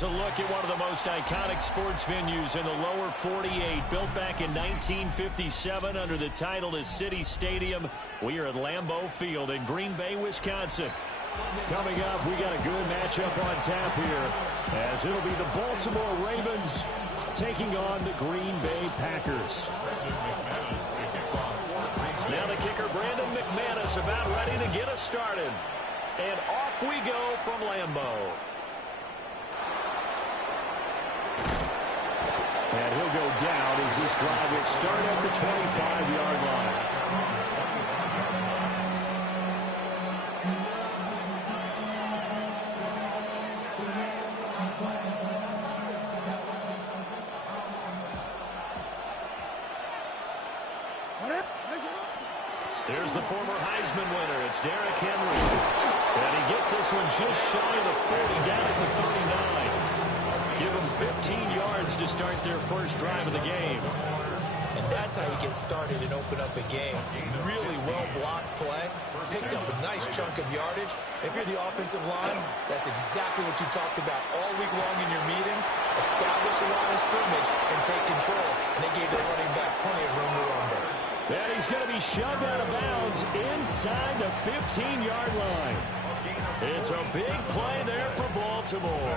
Here's a look at one of the most iconic sports venues in the lower 48, built back in 1957 under the title of City Stadium. We are at Lambeau Field in Green Bay, Wisconsin. Coming up, we got a good matchup on tap here, as it'll be the Baltimore Ravens taking on the Green Bay Packers. Now the kicker, Brandon McManus, about ready to get us started. And off we go from Lambeau. And he'll go down as this drive will start at the 25-yard line. There's the former Heisman winner. It's Derrick Henry. And he gets this one just shy of the 40, down at the 39. Give them 15 yards to start their first drive of the game. And that's how you get started and open up a game. Really well-blocked play. Picked up a nice chunk of yardage. If you're the offensive line, that's exactly what you've talked about all week long in your meetings. Establish a line of scrimmage and take control. And they gave their running back plenty of room to rumble. And he's going to be shoved out of bounds inside the 15-yard line. It's a big play there for Baltimore.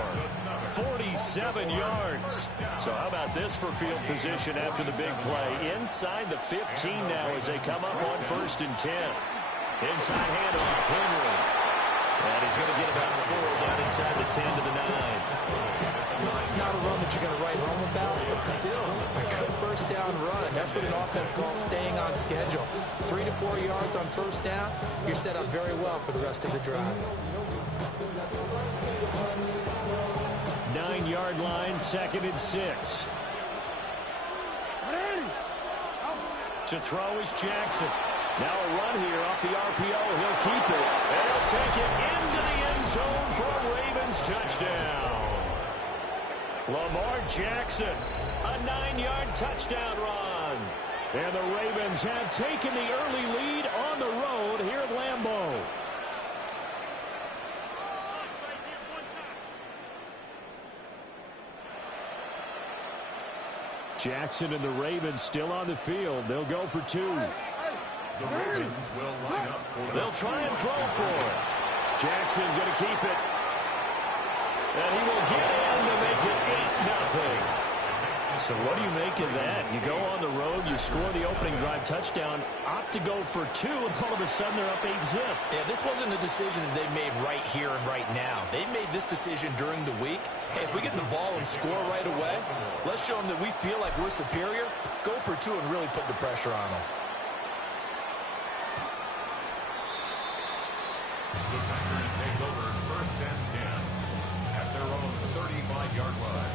47 yards. So how about this for field position after the big play? Inside the 15 now as they come up on 1st and 10. Inside handoff, Henry. And he's going to get about 4 down inside the 10 to the 9. Not a run that you're going to write home about, but still a good first down run. That's what an offense calls staying on schedule. 3 to 4 yards on first down, you're set up very well for the rest of the drive. 9-yard line, 2nd and 6. To throw is Jackson. Now a run here off the RPO. He'll keep it. And he'll take it into the end zone for a Ravens touchdown. Lamar Jackson, a 9-yard touchdown run. And the Ravens have taken the early lead on the road here at Lambeau. Jackson and the Ravens still on the field. They'll go for 2. The Ravens will line up for They'll try and throw for it. Jackson going to keep it. And he will get in to make it 8-0. So what do you make of that? You go on the road, you score the opening drive touchdown, opt to go for 2, and all of a sudden they're up 8-zip. Yeah, this wasn't a decision that they made right here and right now. They made this decision during the week. Hey, if we get the ball and score right away, let's show them that we feel like we're superior. Go for 2 and really put the pressure on them. The Packers take over 1st and 10 at their own 35-yard line.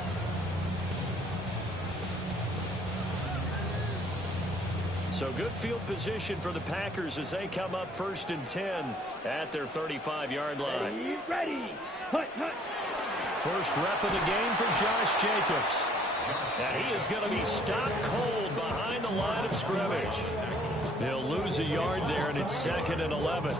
So good field position for the Packers as they come up 1st and 10 at their 35-yard line. Ready. Hut. First rep of the game for Josh Jacobs. And he is going to be stopped cold behind the line of scrimmage. He'll lose a yard there, and it's 2nd and 11.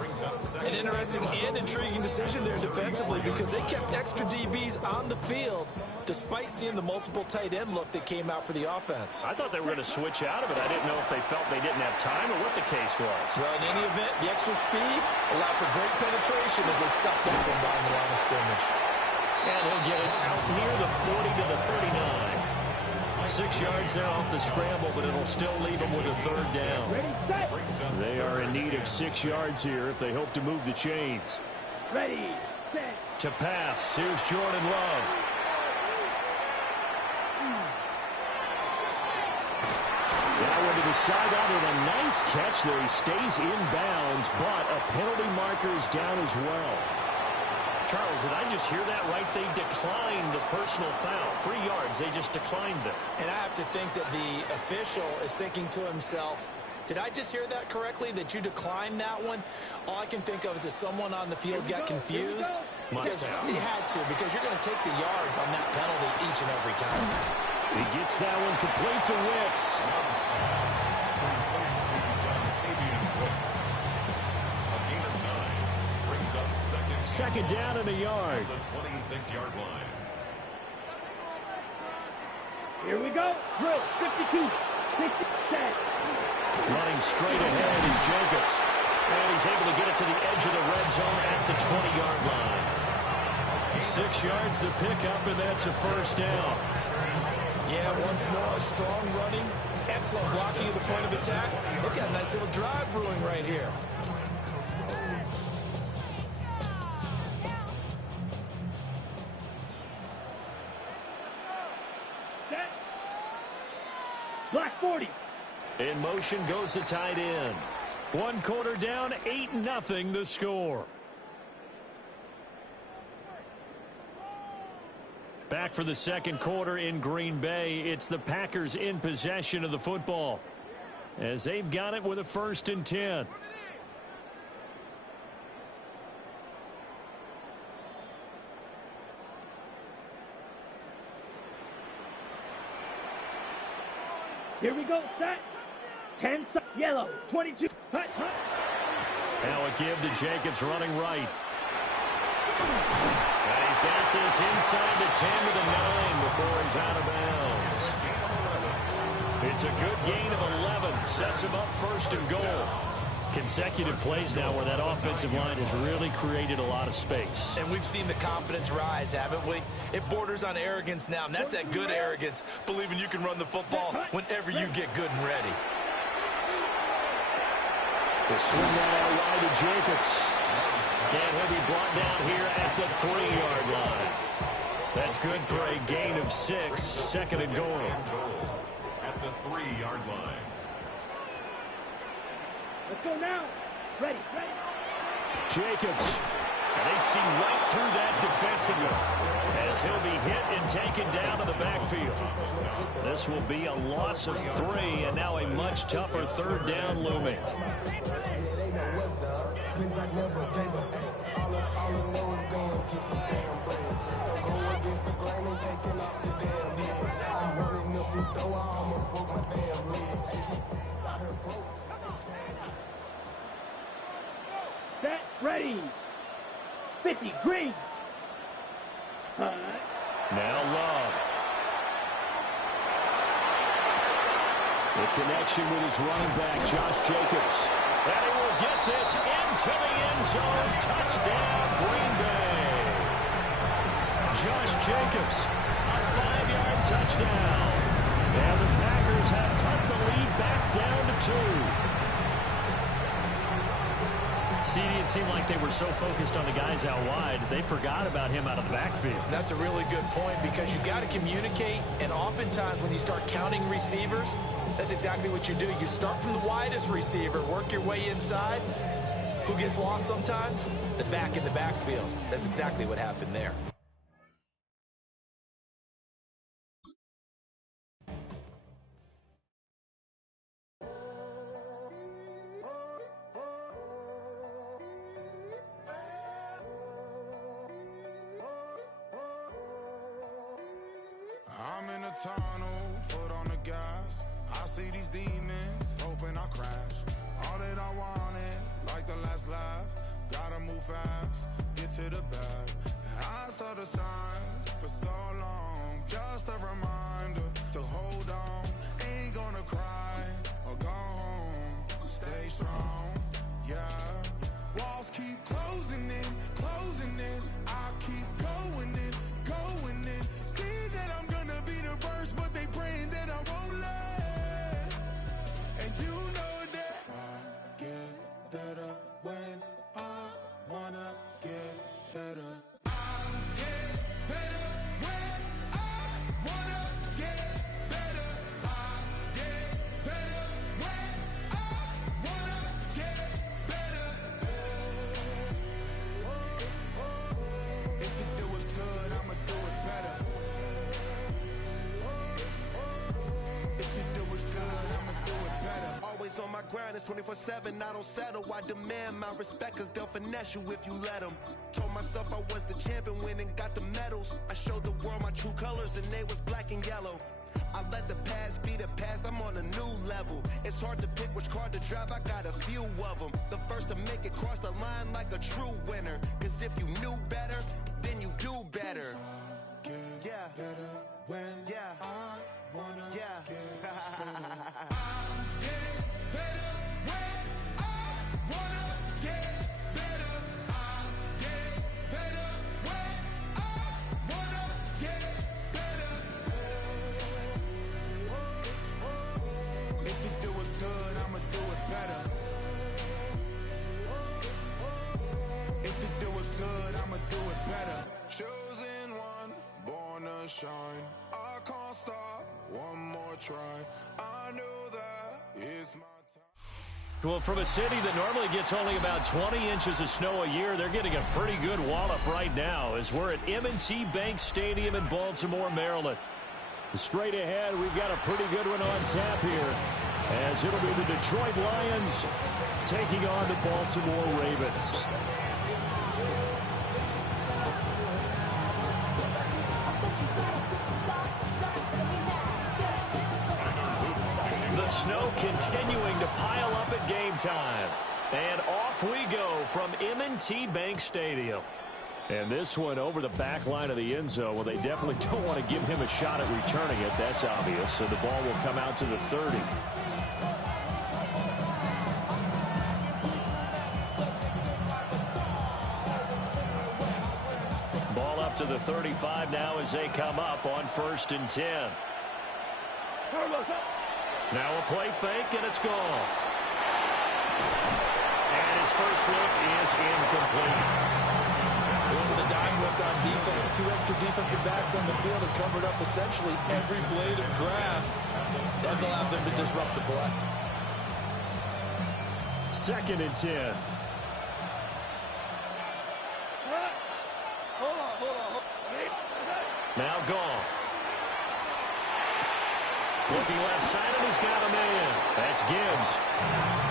An interesting and intriguing decision there defensively because they kept extra DBs on the field despite seeing the multiple tight end look that came out for the offense. I thought they were going to switch out of it. I didn't know if they felt they didn't have time or what the case was. Well, in any event, the extra speed allowed for great penetration as they stuck that one behind the line of scrimmage. And he'll get it out near the 40 to the 39. 6 yards there off the scramble, but it'll still leave them with a 3rd down. They are in need of 6 yards here if they hope to move the chains. Ready, set. To pass, here's Jordan Love. That one to the sideline with a nice catch there. He stays in bounds, but a penalty marker is down as well. Charles, did I just hear that right? They declined the personal foul. 3 yards, they just declined them. And I have to think that the official is thinking to himself, did I just hear that correctly, that you declined that one? All I can think of is that someone on the field got confused. Because they had to, because you're going to take the yards on that penalty each and every time. He gets that one complete to Wicks. Brings up 2nd 2nd down and a yard. The 26-yard line. Here we go. Drill 52, 60, set. Running straight ahead is Jacobs. And he's able to get it to the edge of the red zone at the 20-yard line. 6 yards to pick up, and that's a first down. Yeah, once more, strong running, excellent blocking at the point of attack. Look at a nice little drive brewing right here. Set. Black 40. In motion goes the tight end. 1 quarter down, 8-0 the score. Back for the second quarter in Green Bay. It's the Packers in possession of the football as they've got it with a 1st and 10. Here we go. Set. 10, yellow, 22. Hut, hut. Now a give to Jacobs running right. And he's got this inside the 10 to the 9 before he's out of bounds. It's a good gain of 11. Sets him up 1st and goal. Consecutive plays now where that offensive line has really created a lot of space. And we've seen the confidence rise, haven't we? It borders on arrogance now, and that's that good arrogance, believing you can run the football whenever you get good and ready. We'll swing that out wide to Jacobs. And he'll be brought down here at the 3-yard line. That's good for a gain of 6. 2nd and goal. At the 3-yard line. Let's go now. Ready, ready. Jacobs. And they see right through that defensively as he'll be hit and taken down to the backfield. This will be a loss of 3, and now a much tougher 3rd down looming. Set, ready. 50, green. Now Love. The connection with his running back, Josh Jacobs. And he will get this into the end zone. Touchdown, Green Bay. Josh Jacobs, a 5-yard touchdown. And the Packers have cut the lead back down to 2. CD, it seemed like they were so focused on the guys out wide, they forgot about him out of the backfield. That's a really good point because you've got to communicate, and oftentimes when you start counting receivers, that's exactly what you do. You start from the widest receiver, work your way inside. Who gets lost sometimes? The back in the backfield. That's exactly what happened there. I'm in a tunnel, foot on the gas. I see these demons, hoping I crash. All that I wanted, like the last laugh. Gotta move fast, get to the bag. I saw the signs for so long. Just a reminder to hold on. Ain't gonna cry or go home. Stay strong, yeah. Walls keep closing in, closing in. I keep going in, going in. See that I'm gonna be the first, but they praying that I won't let. And you know that I get better when I wanna get better. I get better when I wanna get better. I get better when I wanna get better. If you do it good, I'ma do it better. If you do it good, I'ma do it better. Always on my grind, it's 24/7, I don't settle. I demand my respect, cause they'll finesse you if you let them. Told myself I was the champion, went and got the medals. I showed the world my true colors and they was black and yellow. I let the past be the past, I'm on a new level. It's hard to pick which car to drive, I got a few of them. The first to make it cross the line like a true winner. Cause if you knew better, then you do better. Yeah. Better when I shine. I can't stop, one more try. I know that it's my time. Well, from a city that normally gets only about 20 inches of snow a year, they're getting a pretty good wallop right now as we're at M&T Bank Stadium in Baltimore, Maryland. Straight ahead, we've got a pretty good one on tap here, as it'll be the Detroit Lions taking on the Baltimore Ravens. The snow continuing to pile up at game time. And off we go from M&T Bank Stadium. And this one over the back line of the end zone. Well, they definitely don't want to give him a shot at returning it. That's obvious. So the ball will come out to the 30. Ball up to the 35 now as they come up on 1st and 10. Now a play fake, and it's gone. And his first look is incomplete. Going with a dime lift on defense. 2 extra defensive backs on the field and covered up essentially every blade of grass. That will allow them to disrupt the play. 2nd and 10. Now gone. Looking left side, and he's got a man. That's Gibbs.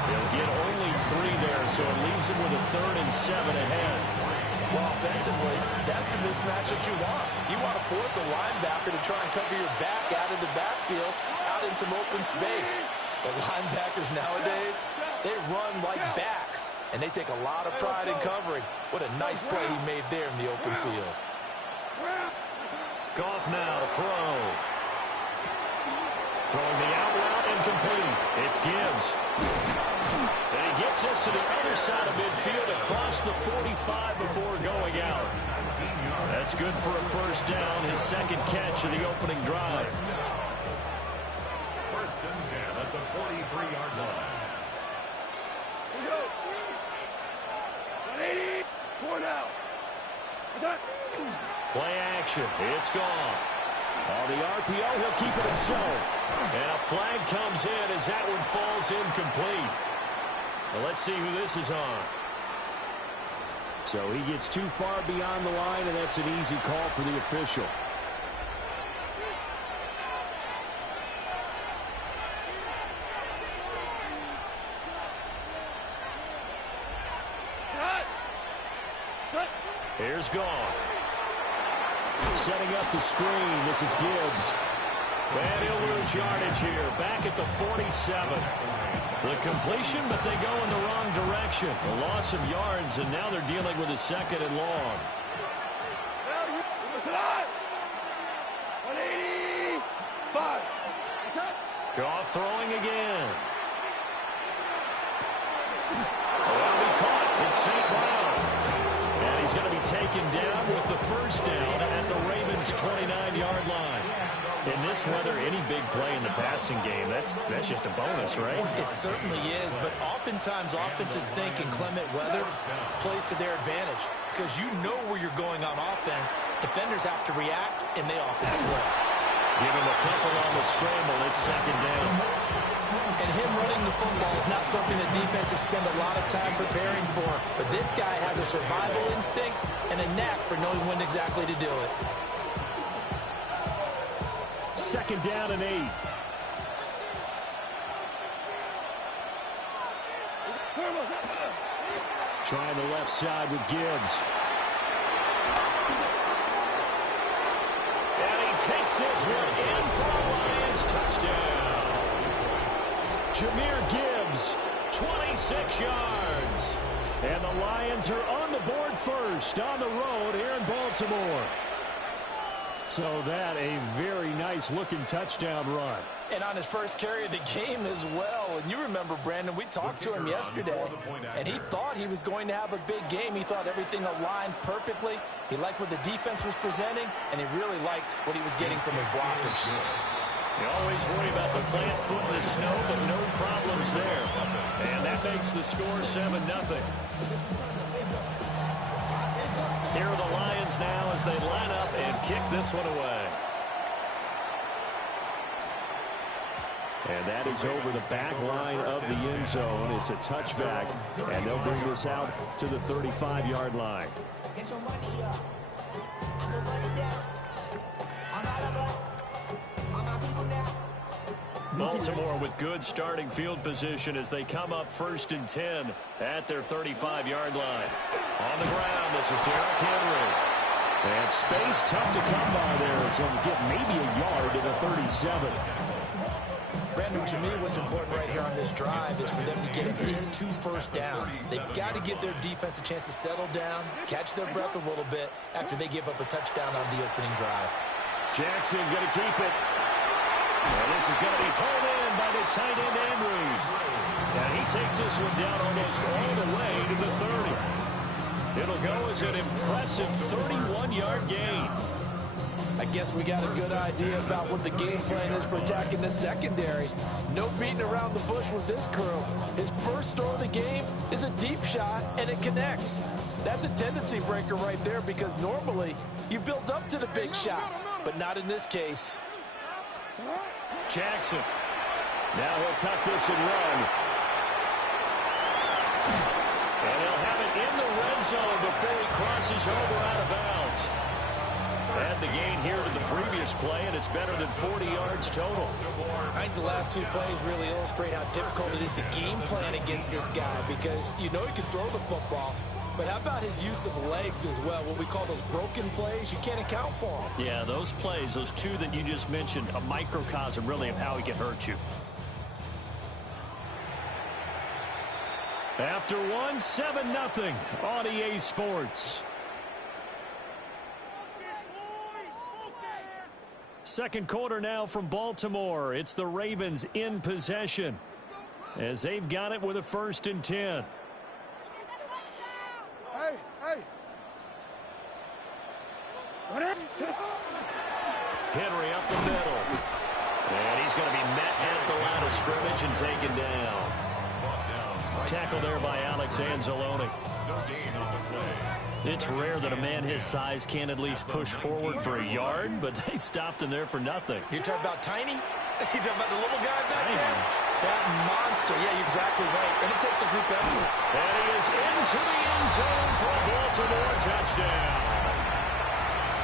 He'll get only 3 there, so it leaves him with a 3rd and 7 ahead. Well, offensively, that's the mismatch that you want. You want to force a linebacker to try and cover your back out of the backfield, out in some open space. The linebackers nowadays, they run like backs, and they take a lot of pride in covering. What a nice play he made there in the open field. Goff now to throw. Throwing the out route and complete. It's Gibbs. And he gets us to the other side of midfield across the 45 before going out. That's good for a 1st down, his 2nd catch of the opening drive. 1st and 10 at the 43-yard line. Here we go. 180. 4 now. Play action. It's gone. On the RPO, he'll keep it himself. And a flag comes in as that one falls incomplete. Well, let's see who this is on. So he gets too far beyond the line, and that's an easy call for the official. Here's Goff. Setting up the screen. This is Gibbs. And he'll lose yardage here. Back at the 47. The completion, but they go in the wrong direction. A loss of yards, and now they're dealing with a 2nd and long. 185. Goff throwing again. Well, he caught. It's St. Brown. And he's going to be taken down with the 1st down at the Ravens' 29-yard line. In this weather, any big play in the passing game, that's just a bonus, right? It certainly is, but oftentimes offenses think inclement weather plays to their advantage because you know where you're going on offense. Defenders have to react, and they often slip. Give him a couple on the scramble. It's 2nd down. And him running the football is not something that defenses spend a lot of time preparing for, but this guy has a survival instinct and a knack for knowing when exactly to do it. 2nd down and 8. Trying the left side with Gibbs. And he takes this one in for a Lions touchdown. Jahmyr Gibbs, 26 yards. And the Lions are on the board first on the road here in Baltimore. So that a very nice-looking touchdown run. And on his first carry of the game as well. And you remember, Brandon, we talked to him yesterday, and he thought he was going to have a big game. He thought everything aligned perfectly. He liked what the defense was presenting, and he really liked what he was getting from his blockers. You always worry about the plant foot in the snow, but no problems there. And that makes the score 7-0. Here are the Lions now as they line up and kick this one away. And that is over the back line of the end zone. It's a touchback, and they'll bring this out to the 35-yard line. Get your money up. I'm the money down. I'm out of us. I'm my people now. Baltimore with good starting field position as they come up 1st and 10 at their 35-yard line. On the ground, this is Derrick Henry. And space tough to come by there. It's going to get maybe a yard to the 37. Brandon, to me, what's important right here on this drive is for them to get at least 2 first downs. They've got to give their defense a chance to settle down, catch their breath a little bit after they give up a touchdown on the opening drive. Jackson going to keep it. And this is going to be pulled in by the tight end Andrews. And he takes this one down almost all the way to the 30. It'll go as an impressive 31-yard gain. I guess we got a good idea about what the game plan is for attacking the secondary. No beating around the bush with this crew. His first throw of the game is a deep shot, and it connects. That's a tendency breaker right there because normally you build up to the big shot, but not in this case. Jackson. Now he'll tuck this and run. And he'll have it in the red zone before he crosses over out of bounds. Add the gain here to the previous play, and it's better than 40 yards total. I think the last 2 plays really illustrate how difficult it is to game plan against this guy because you know he can throw the football, but how about his use of legs as well? What we call those broken plays, you can't account for them. Yeah, those plays, those 2 that you just mentioned, a microcosm really of how he can hurt you. After 1, 7-0 on EA Sports. Second quarter now from Baltimore. It's the Ravens in possession as they've got it with a 1st and 10. Henry up the middle. And he's going to be met at the line of scrimmage and taken down. Tackle there by Alex Anzalone. It's rare that a man his size can at least push forward for a yard, but they stopped him there for nothing. You're talking about Tiny? You're talking about the little guy back there? That monster. Yeah, you're exactly right. And it takes a group effort. And he is into the end zone for a Baltimore touchdown.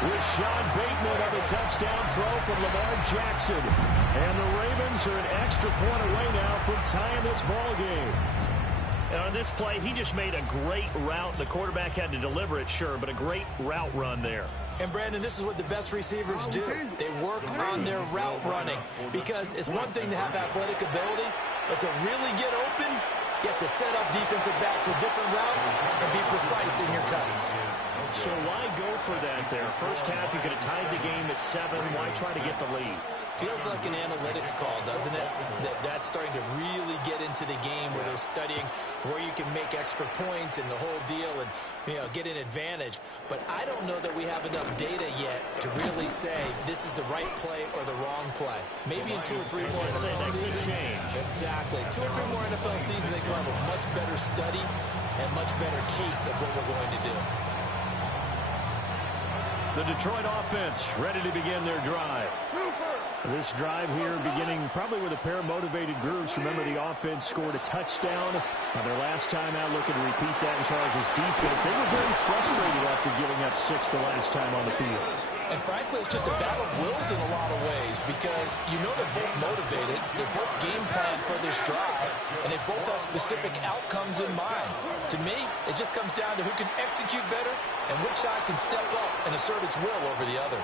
Rashad Bateman on a touchdown throw from Lamar Jackson. And the Ravens are an extra point away now from tying this ball game. And on this play, he just made a great route. The quarterback had to deliver it, sure, but a great route run there. And, Brandon, this is what the best receivers do. They work on their route running because it's one thing to have athletic ability, but to really get open, you have to set up defensive backs for different routes and be precise in your cuts. So why go for that there? First half, you could have tied the game at 7. Why try to get the lead? Feels like an analytics call, doesn't it? That's starting to really get into the game where they're studying where you can make extra points and the whole deal and, you know, get an advantage. But I don't know that we have enough data yet to really say this is the right play or the wrong play. Maybe in 2 or 3 more NFL seasons. Exactly. 2 or 3 more NFL seasons, they will have a much better study and much better case of what we're going to do. The Detroit offense ready to begin their drive. This drive here beginning probably with a pair of motivated groups. Remember, the offense scored a touchdown on their last time out, looking to repeat that in Charles' defense. They were very frustrated after giving up 6 the last time on the field. And frankly, it's just a battle of wills in a lot of ways because you know they're both motivated, they're both game planned for this drive, and they both have specific outcomes in mind. To me, it just comes down to who can execute better and which side can step up and assert its will over the other.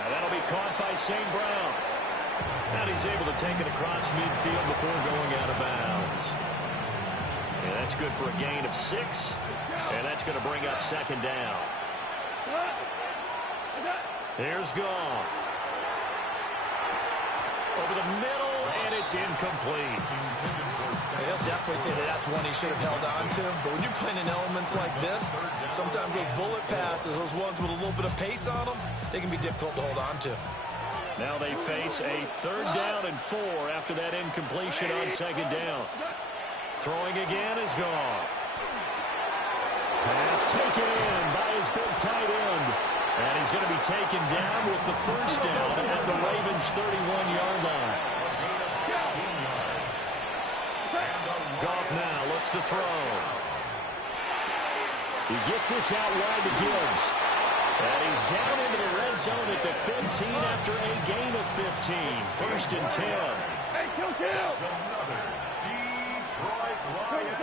Now that'll be caught by St. Brown. And he's able to take it across midfield before going out of bounds. And that's good for a gain of 6. And that's going to bring up 2nd down. Here's Goff. Over the middle, and it's incomplete. He'll definitely say that that's one he should have held on to. But when you're playing in elements like this, sometimes those bullet passes, those ones with a little bit of pace on them, they can be difficult to hold on to. Now they face a 3rd down and 4 after that incompletion on 2nd down. Throwing again is Goff. Pass taken in by his big tight end. And he's going to be taken down with the 1st down at the Ravens' 31-yard line. Goff now looks to throw. He gets this out wide to Gibbs. And he's down into the red zone at the 15 after a gain of 15. First and 10. Hey, kill! Another Detroit Lions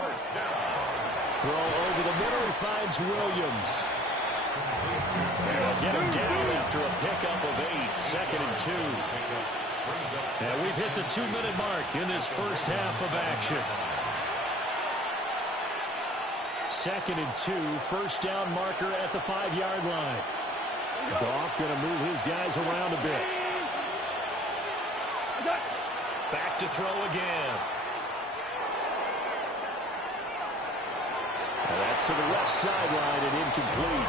first down. Throw over the middle. He finds Williams. They'll get him down after a pickup of 8. Second and 2. And we've hit the 2-minute mark in this first half of action. Second and 2. First down marker at the 5-yard line. Goff going to move his guys around a bit. Back to throw again. And that's to the left sideline and incomplete.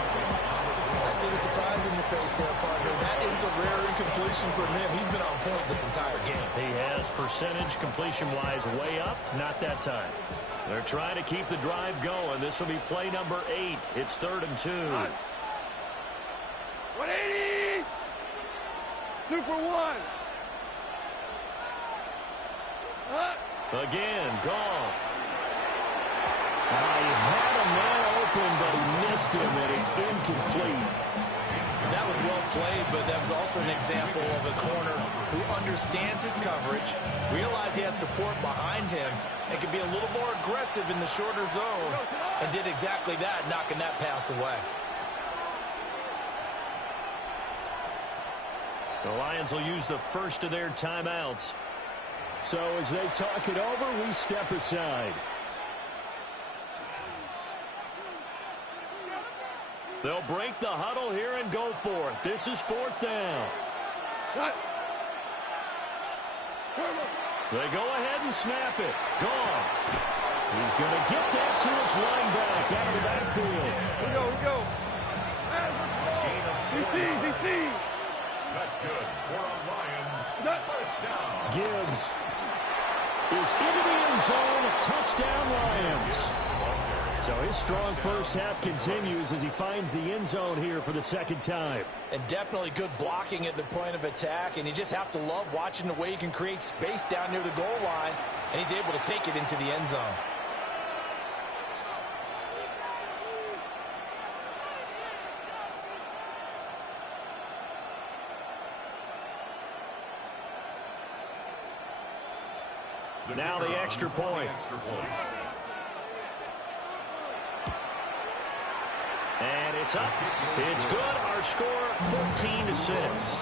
I see the surprise in your face there, partner. That is a rare incompletion from him. He's been on point this entire game. He has percentage completion-wise way up. Not that time. They're trying to keep the drive going. This will be play number 8. It's 3rd and 2. 180! 2 for 1. Again, Goff. He had a man open, but he missed him, and it's incomplete. That was well played, but that was also an example of a corner who understands his coverage, realized he had support behind him, and could be a little more aggressive in the shorter zone, and did exactly that, knocking that pass away. The Lions will use the first of their timeouts. So as they talk it over, we step aside. They'll break the huddle here and go for it. This is 4th down. They go ahead and snap it. Goff. He's going to get that to his linebacker out of the backfield. Here we go. DC. That's good. For our Lions, first down. Gibbs is into the end zone. Touchdown, Lions. So his strong first half continues as he finds the end zone here for the second time. And definitely good blocking at the point of attack, and you just have to love watching the way he can create space down near the goal line, and he's able to take it into the end zone. Now the extra point. And it's up. It's good. Our score 14-6.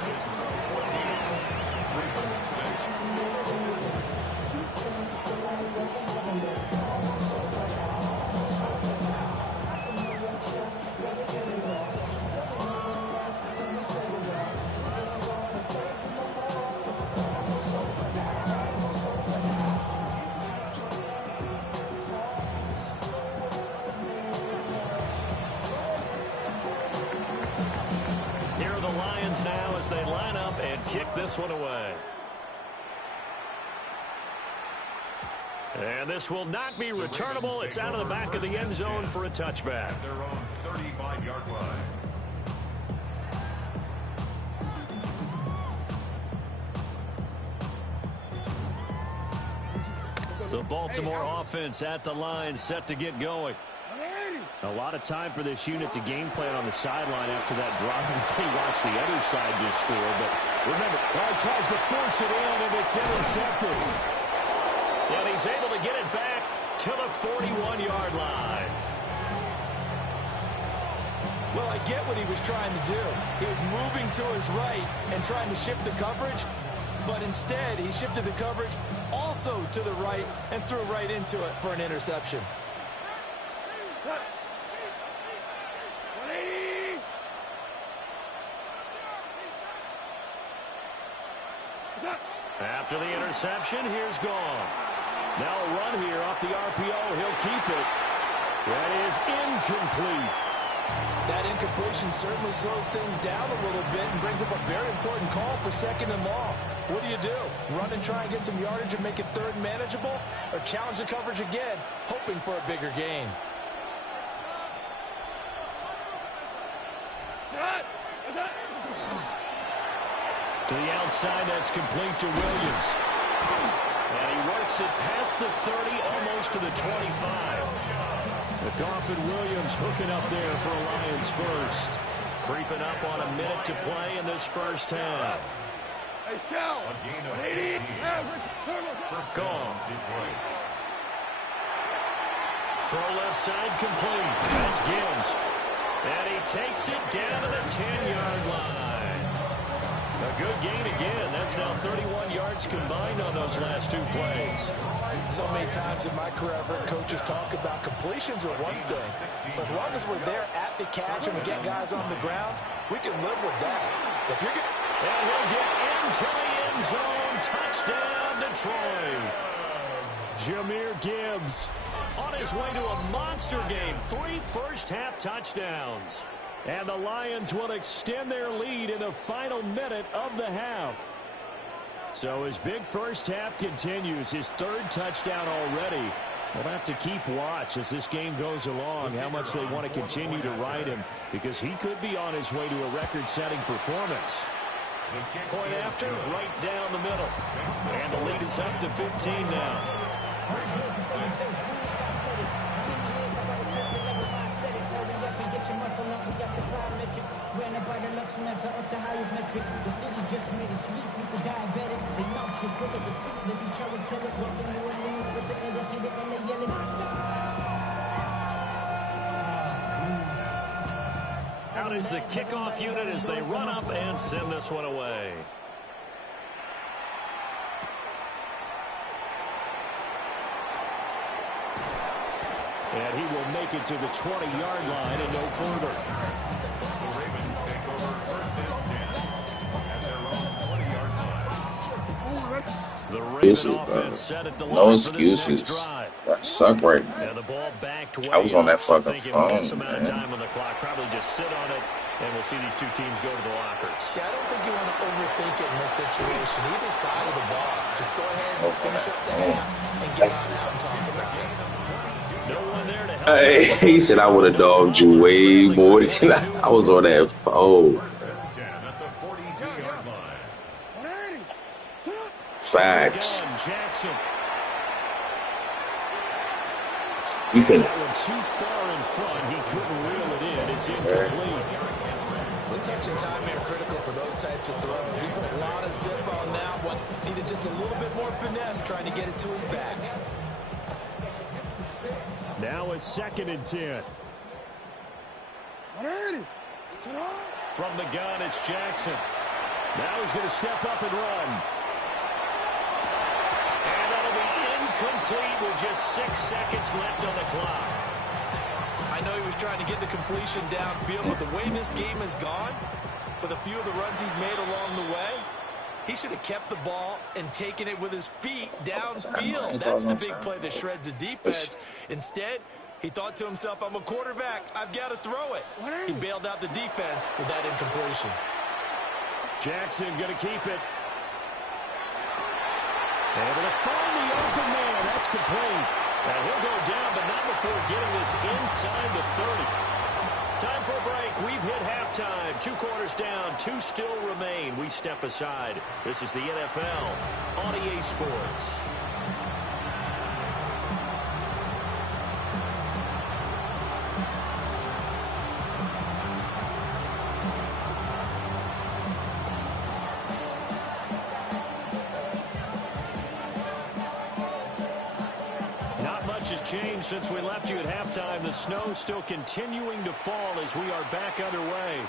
Now as they line up and kick this one away. And this will not be returnable. It's out of the back of the end zone for a touchback. Their own 35-yard line. The Baltimore offense at the line, set to get going. A lot of time for this unit to game plan on the sideline after that drive. They watch the other side just score. But remember, he tries to force it in, and it's intercepted. And he's able to get it back to the 41-yard line. Well, I get what he was trying to do. He was moving to his right and trying to shift the coverage, but instead he shifted the coverage also to the right and threw right into it for an interception. After the interception, here's Goff. Now a run here off the RPO. He'll keep it. That is incomplete. That incompletion certainly slows things down a little bit and brings up a very important call for 2nd and long. What do? Run and try and get some yardage and make it 3rd and manageable? Or challenge the coverage again, hoping for a bigger gain? To the outside, that's complete to Williams. And he works it past the 30, almost to the 25. McGough and Williams hooking up there for a Lions first. Creeping up on a minute to play in this first half. A gain of 18. First Gone. Detroit. Throw left side complete. That's Gibbs. And he takes it down to the 10-yard line. A good gain again. That's now 31 yards combined on those last two plays. So many times in my career, I've heard coaches talk about completions are one thing. But as long as we're there at the catch and we get guys on the ground, we can live with that. If you're and he'll get into the end zone. Touchdown, Detroit. Jahmyr Gibbs on his way to a monster game. 3 first-half touchdowns. And the Lions will extend their lead in the final minute of the half. So his big first half continues. His 3rd touchdown already. We'll have to keep watch as this game goes along, how much they want to continue to ride him, because he could be on his way to a record-setting performance. Point after, right down the middle. And the lead is up to 15 now. Out is the kickoff unit as they run up and send this one away. And he will make it to the 20-yard line and no further. The Ravens take over first and 10 at their own 20-yard line. The Raven offense set at the line. No excuses. That suck right now. And the ball backed way I was on that off, fucking thinking phone, this amount of man. time on the clock. Probably just sit on it, and we'll see these two teams go to the lockers. Yeah, I don't think you want to overthink it in this situation. Either side of the ball. Just go ahead and finish up the half and get on out and talk about it. No one there to help. He said I would have dogged you way more than I was on that phone. First and 10 at the 42-yard line. Facts. Jackson. You can. That one too far in front. He couldn't reel it in. It's incomplete. The touch and time here critical for those types of throws. He put a lot of zip on that one. Needed just a little bit more finesse trying to get it to his back. Now a 2nd and 10. From the gun, it's Jackson. Now he's going to step up and run. And that'll be incomplete with just 6 seconds left on the clock. I know he was trying to get the completion downfield, but the way this game has gone, with a few of the runs he's made along the way, he should have kept the ball and taken it with his feet downfield. That's the big play that shreds the defense. Instead, he thought to himself, I'm a quarterback. I've got to throw it. He bailed out the defense with that incompletion. Jackson going to keep it. Able to find the open man. That's complete. And he'll go down, but not before getting this inside the 30. Time for a break. We've hit halftime. 2 quarters down. 2 still remain. We step aside. This is the NFL on EA Sports. Not much has changed since we left you at halftime. The snow still continuing to fall as we are back underway.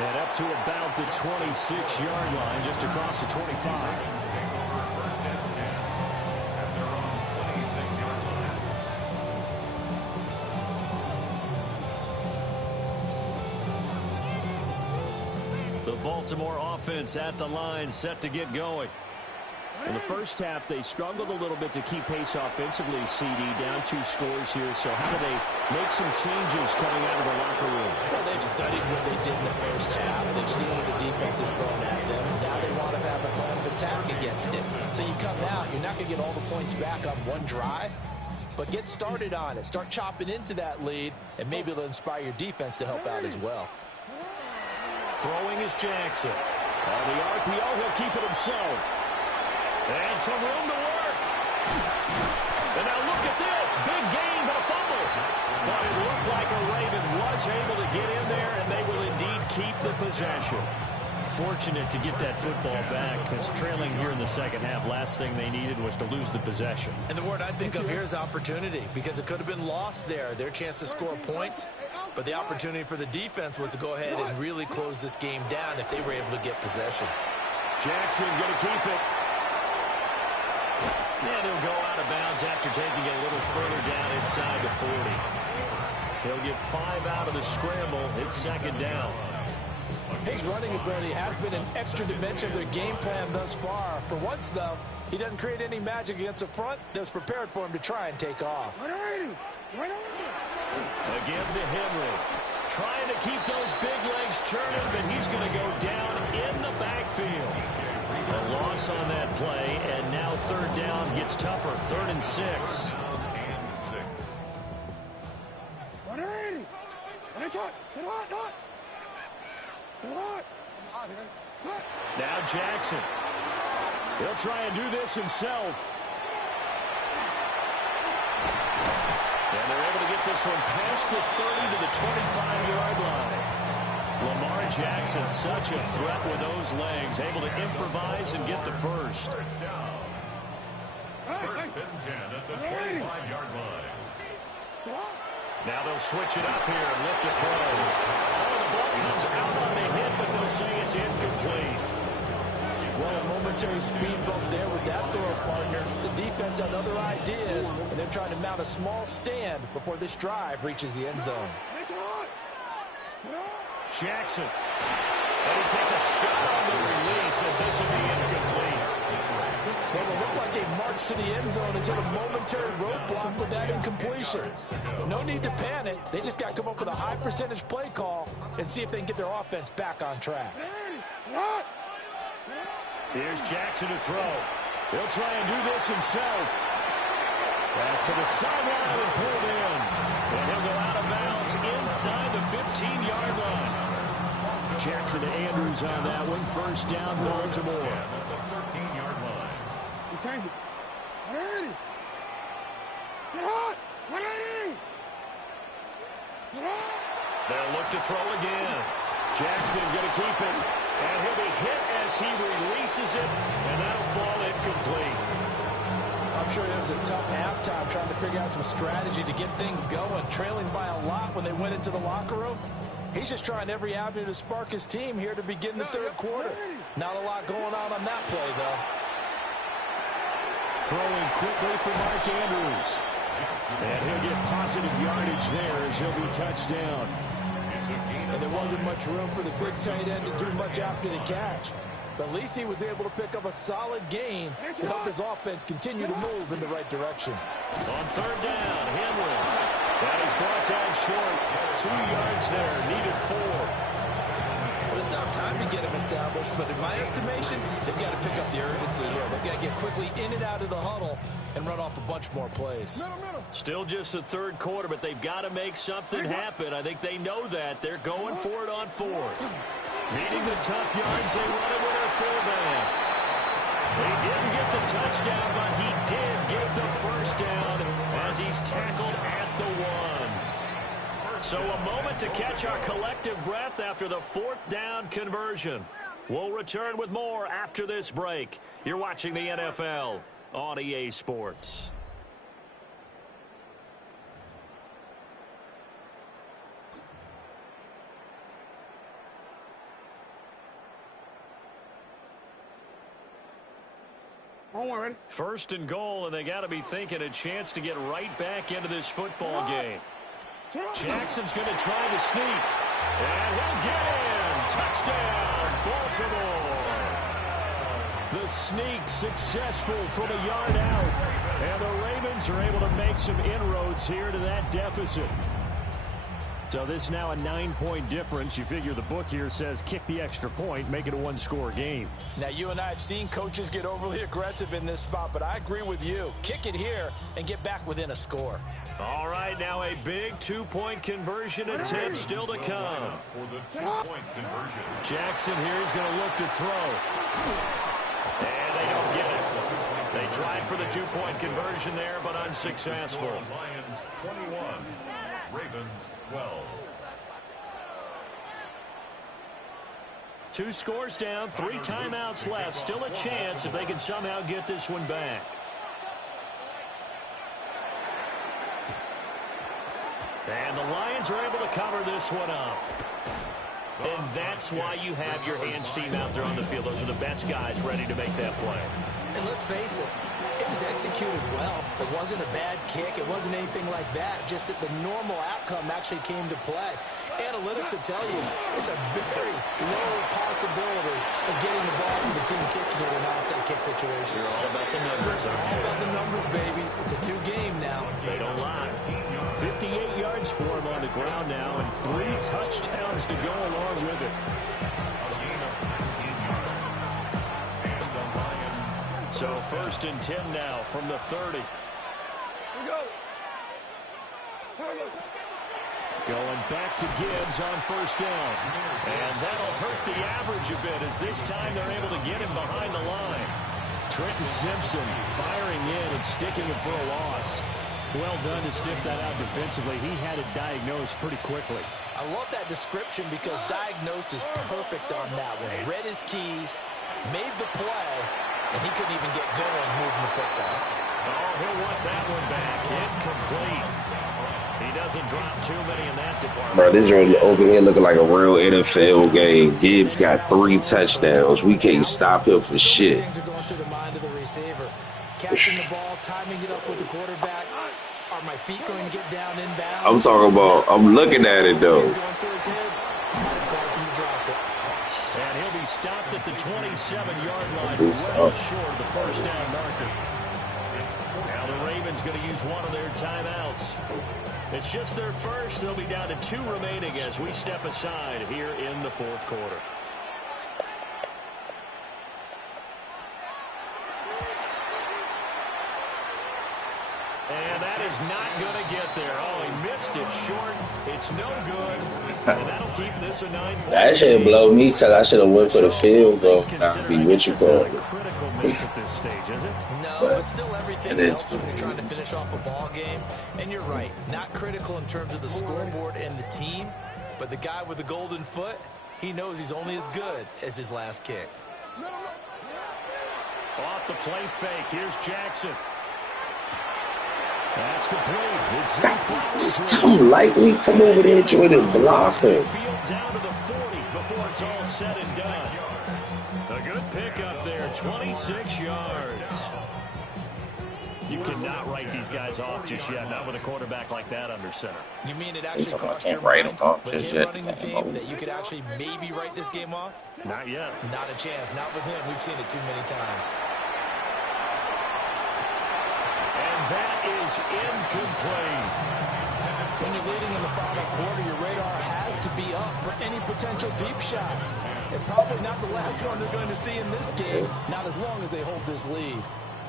And up to about the 26-yard line, just across the 25. First and 10 at their own 26-yard line. The Baltimore offense at the line, set to get going. In the first half, they struggled a little bit to keep pace offensively, CD, down 2 scores here. So how do they make some changes coming out of the locker room? Well, they've studied what they did in the first half. They've seen what the defense is throwing at them. Now they want to have a plan of attack against it. So you come out, you're not going to get all the points back on one drive, but get started on it. Start chopping into that lead, and maybe it'll inspire your defense to help out as well. Throwing is Jackson. On the RPO, he'll keep it himself. And some room to work. And now look at this. Big gain, but a fumble. But it looked like a Raven was able to get in there, and they will indeed keep the possession. Fortunate to get that football back, because trailing here in the second half, last thing they needed was to lose the possession. And the word I think of here is opportunity, because it could have been lost there, their chance to score points. But the opportunity for the defense was to go ahead and really close this game down if they were able to get possession. Jackson going to keep it. And he'll go out of bounds after taking it a little further down inside the 40. He'll get 5 out of the scramble. It's second down. His running ability has been an extra dimension of their game plan thus far. For once, though, he doesn't create any magic against the front that's prepared for him to try and take off. Again to Henry. Trying to keep those big legs churning, but he's going to go down in the backfield. A loss on that play, and now third down gets tougher. 3rd and 6. Now Jackson. He'll try and do this himself. And they're able to get this one past the 30 to the 25-yard line. Lamar Jackson, such a threat with those legs, able to improvise and get the first. First down. 1st and 10 at the 25-yard line. Now they'll switch it up here and lift a throw. Oh, the ball comes out on the hit, but they'll say it's incomplete. Well, a momentary speed bump there with that throw, partner. The defense had other ideas, and they're trying to mount a small stand before this drive reaches the end zone. Jackson. And he takes a shot on the release as this will be incomplete. Well, it looked like a march to the end zone is hit a momentary roadblock with that incompletion. No need to panic. They just got to come up with a high percentage play call and see if they can get their offense back on track. Here's Jackson to throw. He'll try and do this himself. Pass to the sideline and pulled in. And he'll go out of bounds inside the 15-yard line. Jackson to Andrews on that one. First down, Baltimore. The 13-yard line. They'll look to throw again. Jackson going to keep it. And he'll be hit as he releases it. And that'll fall incomplete. I'm sure it was a tough halftime trying to figure out some strategy to get things going, trailing by a lot when they went into the locker room. He's just trying every avenue to spark his team here to begin the third quarter. Not a lot going on that play, though. Throwing quickly for Mark Andrews. And he'll get positive yardage there as he'll be touched down. And there wasn't much room for the big tight end to do much after the catch. But at least he was able to pick up a solid gain to help his offense continue to move in the right direction. On third down, Henry. That is brought down short. 2 yards there, needed 4. Well, it's not time to get him established, but in my estimation, they've got to pick up the urgency here. They've got to get quickly in and out of the huddle and run off a bunch more plays. Still just the third quarter, but they've got to make something happen. I think they know that. They're going for it on 4th. Needing the tough yards, they run it with their fullback. He didn't get the touchdown, but he did get the first down as he's tackled at the 1. So a moment to catch our collective breath after the 4th down conversion. We'll return with more after this break. You're watching the NFL on EA Sports. First and goal, and they got to be thinking a chance to get right back into this football game. Jackson's going to try the sneak, and he'll get in. Touchdown, Baltimore. The sneak successful from a yard out, and the Ravens are able to make some inroads here to that deficit. So this is now a 9-point difference. You figure the book here says kick the extra point, make it a one-score game. Now, you and I have seen coaches get overly aggressive in this spot, but I agree with you. Kick it here and get back within a score. All right, now a big two-point conversion attempt still to come. For the two-point conversion. Jackson here is going to look to throw. And they don't get it. They tried for the two-point conversion there, but unsuccessful. Lions 21, Ravens 12. 2 scores down, 3 timeouts left. Still a chance if they can somehow get this one back. And the Lions are able to cover this one up. And that's why you have your hands team out there on the field. Those are the best guys ready to make that play. And let's face it, it was executed well. It wasn't a bad kick. It wasn't anything like that. Just that the normal outcome actually came to play. Analytics will tell you it's a very low possibility of getting the ball to the team kicking it in an onside kick situation. You're all about the numbers. All about the numbers, baby. It's a new game now. They don't lie. 58 yards for him on the ground now, and 3 touchdowns to go along with it. So 1st and 10 now from the 30. Going back to Gibbs on 1st down. And that'll hurt the average a bit as this time they're able to get him behind the line. Trenton Simpson firing in and sticking him for a loss. Well done to sniff that out defensively. He had it diagnosed pretty quickly. I love that description because diagnosed is perfect on that one. Read his keys, made the play, and he couldn't even get going moving the football. Oh, he'll want that one back. Incomplete. He doesn't drop too many in that department. Bro, this is over here looking like a real NFL game. Gibbs got 3 touchdowns. We can't stop him for shit. Things are going through the mind of the receiver. Catching the ball, timing it up with the quarterback. Are my feet going to get down inbounds? I'm talking about, I'm looking at it though. Going through his head. Might have caused him to drop it. And he'll be stopped at the 27-yard line, well short of the 1st down marker. Now the Ravens going to use one of their timeouts. It's just their first. They'll be down to 2 remaining as we step aside here in the 4th quarter. And that is not going to get there. Oh, he missed it short. It's no good. And that'll keep this a 9-point. That shouldn't blow me because I should have went for the field goal. I'll be with you, bro. It's not a critical miss at this stage, is it? No, but still everything helps when you're trying to finish off a ball game. And you're right, not critical in terms of the scoreboard and the team, but the guy with the golden foot, he knows he's only as good as his last kick. Off the play fake, here's Jackson. That's complete. Just come lightly, come over there, join and block him. Field down to the 40 before it's all said and done. A good pickup there, 26 yards. You cannot write these guys off just yet, not with a quarterback like that under center. You mean it actually cost your mind with him running the team that you could actually maybe write this game off? Not yet. Not a chance. Not with him. We've seen it too many times. And that is incomplete. When you're leading in the final quarter, your radar has to be up for any potential deep shots. And probably not the last one they're going to see in this game, not as long as they hold this lead.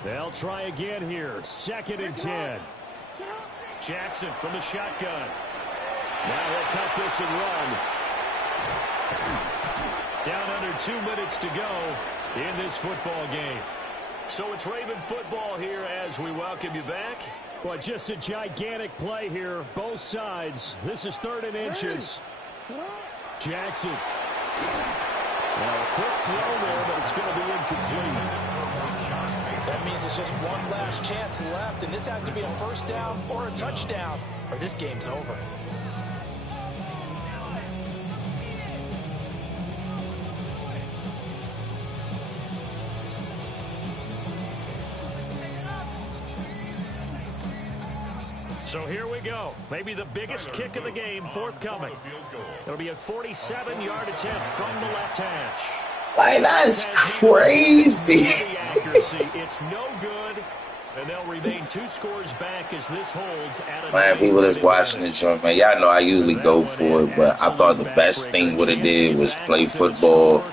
They'll try again here. 2nd and 10. Jackson from the shotgun. Now he'll tuck this and run. Down under 2 minutes to go in this football game. So it's Raven football here as we welcome you back. Well, just a gigantic play here, both sides. This is 3rd and inches. Jackson. Now a quick throw there, but it's going to be incomplete. That means it's just one last chance left, and this has to be a 1st down or a touchdown, or this game's over. So here we go. Maybe the biggest kick of the game forthcoming. It'll be a 47-yard attempt from the left hash. Like, that's crazy. Accuracy, it's no good. And they'll remain 2 scores back as this holds at a Man, people that's watching this joint, man, y'all know I usually go for it, but I thought the best thing would have did was play football.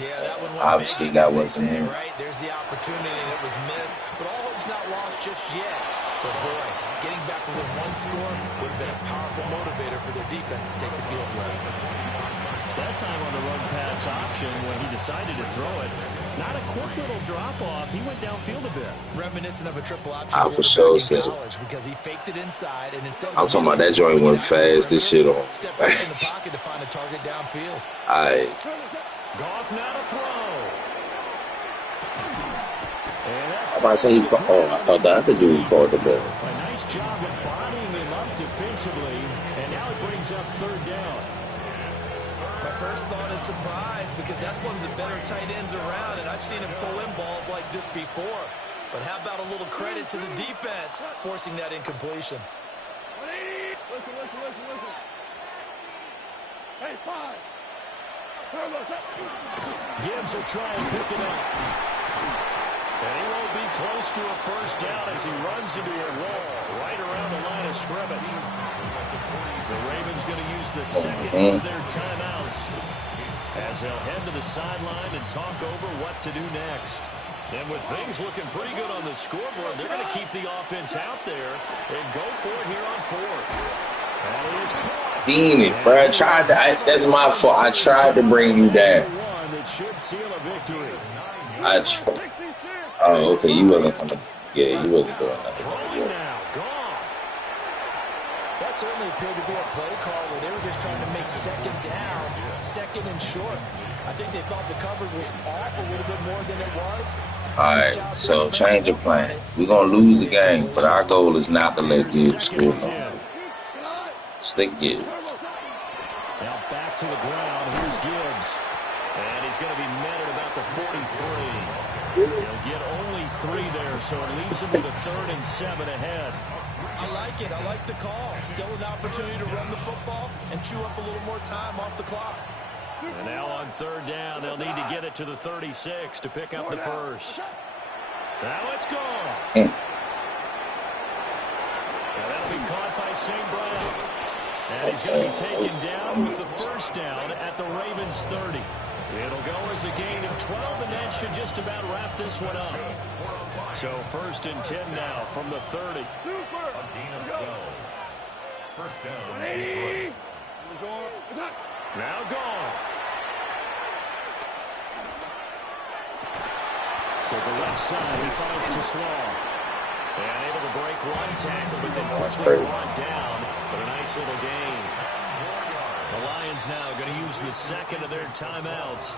Yeah, that one went Obviously, big, that as they wasn't say, him. right? There's the opportunity, and it was missed. But all hope's not lost just yet. But, boy, getting back within 1 score would have been a powerful motivator for their defense to take the field left. That time on the run-pass option when he decided to throw it. Not a quick little drop-off. He went downfield a bit. Reminiscent of a triple option I for sure said college because he faked it inside and instead I'm talking about that joint went fast. This shit on. Step back in the pocket to find a target downfield. Alright. Goff now to throw. I'm about to say he called. Oh, I thought the other dude called the ball. A nice job of bodying him up defensively, and now it brings up 3rd down. My first thought is surprise because that's one of the better tight ends around, and I've seen him pull in balls like this before. But how about a little credit to the defense forcing that incompletion? Listen. Hey, 5. Gibbs will try and pick it up. And he won't be close to a 1st down as he runs into a wall right around the line of scrimmage. The Ravens going to use the second of their timeouts as they'll head to the sideline and talk over what to do next. And with things looking pretty good on the scoreboard, they're going to keep the offense out there and go for it here on 4th. Seen it, bro. That's my fault. I tried to bring you down. Oh, okay. You wasn't coming. Yeah, you wasn't doing nothing. That certainly appeared to be a play call where they were just trying to make 2nd down, 2nd and short. I think they thought the coverage was off a little bit more than it was. All right, so change of plan. We're going to lose the game, but our goal is not to let Gibbs score. Stick Gibbs. Now back to the ground. Here's Gibbs. And he's going to be met at about the 43. He'll get only 3 there, so it leaves him with a 3rd and 7 ahead. I like it. I like the call. Still an opportunity to run the football and chew up a little more time off the clock. And now on 3rd down, they'll need to get it to the 36 to pick up the 1st. Now it's gone. And that'll be caught by St. Brown. And he's going to be taken down with the 1st down at the Ravens' 30. It'll go as a gain of 12, and that should just about wrap this one up. So 1st and 10 now from the 30. A gain of 12. 1st down, Detroit. Now gone. To the left side, he finds Teslau. And able to break 1 tackle, but then quickly brought down. But a nice little gain. The Lions now going to use the 2nd of their timeouts.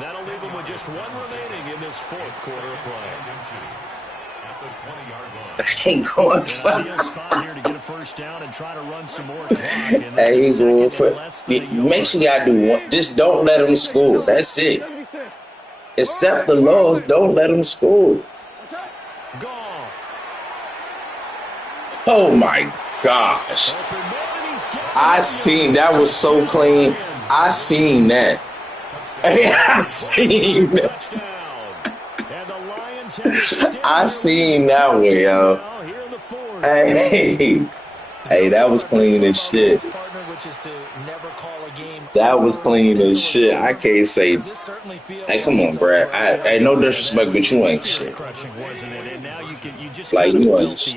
That'll leave them with just 1 remaining in this 4th quarter of play. At the 20-yard line. Ain't going for an ideal spot here to get a 1st down and try to run some more clock. Ain't going for make sure y'all do one. Just don't let them score. That's it. Accept the laws. Don't let them score. Oh my gosh. I seen that was so clean. I seen that. I seen that. I seen that one, yo. Hey, that was clean as shit. That was clean as shit. I can't say. Hey, come on, Brad. Hey, no disrespect, but you ain't shit. Like, you ain't shit.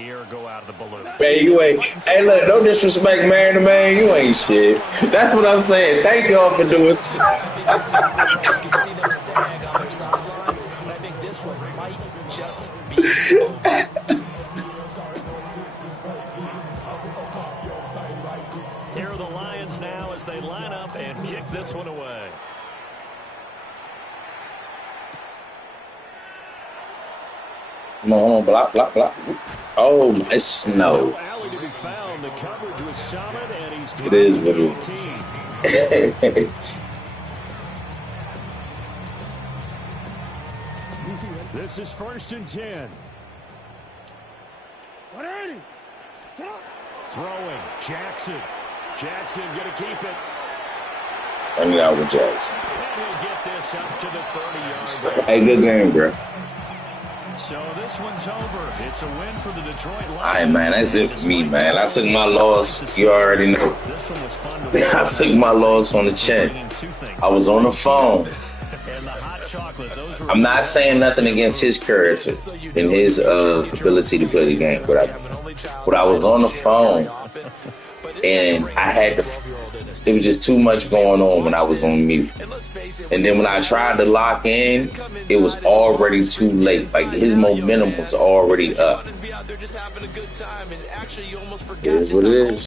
Man, you ain't. Hey, look, no disrespect, man to man. You ain't shit. That's what I'm saying. Thank y'all for doing it. Just be Here are the Lions now as they line up and kick this one away. Come on, block. Oh, it's snow. It is what it is. This is 1st and 10. Throwing. Jackson going to keep it. Bring it out with Jackson. And he'll get this up to the 30-yard line. Hey, good game, bro. So this one's over. It's a win for the Detroit Lions. All right, man, that's it for me, man. I took my loss. You already know. This one was fun to I took my loss on the chin. I was on the phone. And the hot chocolate, those were I'm not saying nothing against his character and his ability to play the game, but I was on the phone and I had to. It was just too much going on when I was on mute. And then when I tried to lock in, it was already too late. Like, his momentum was already up. It is what it is.